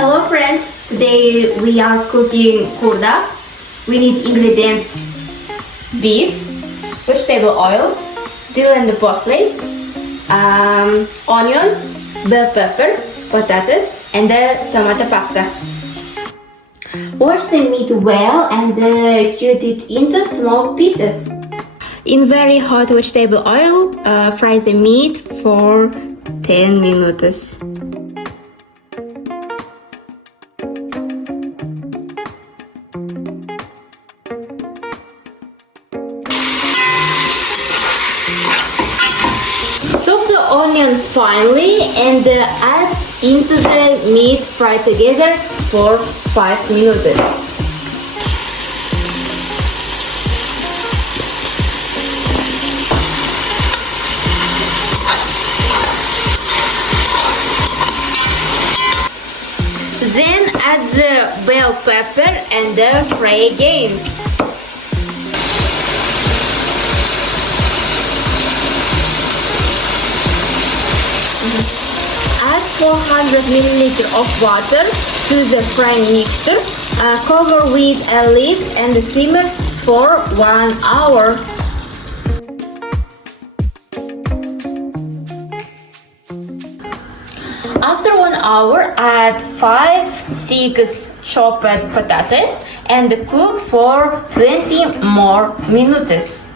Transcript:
Hello friends, today we are cooking kurdak. We need ingredients: beef, vegetable oil, dill and parsley, onion, bell pepper, potatoes, and the tomato pasta. Wash the meat well and cut it into small pieces. In very hot vegetable oil, fry the meat for 10 minutes. Chop the onion finely and add into the meat fried together for 5 minutes. Then add the bell pepper and fry again. Add 400 ml of water to the frying mixture. Cover with a lid and simmer for 1 hour. After 1 hour, add 5-6 chopped potatoes and cook for 20 more minutes.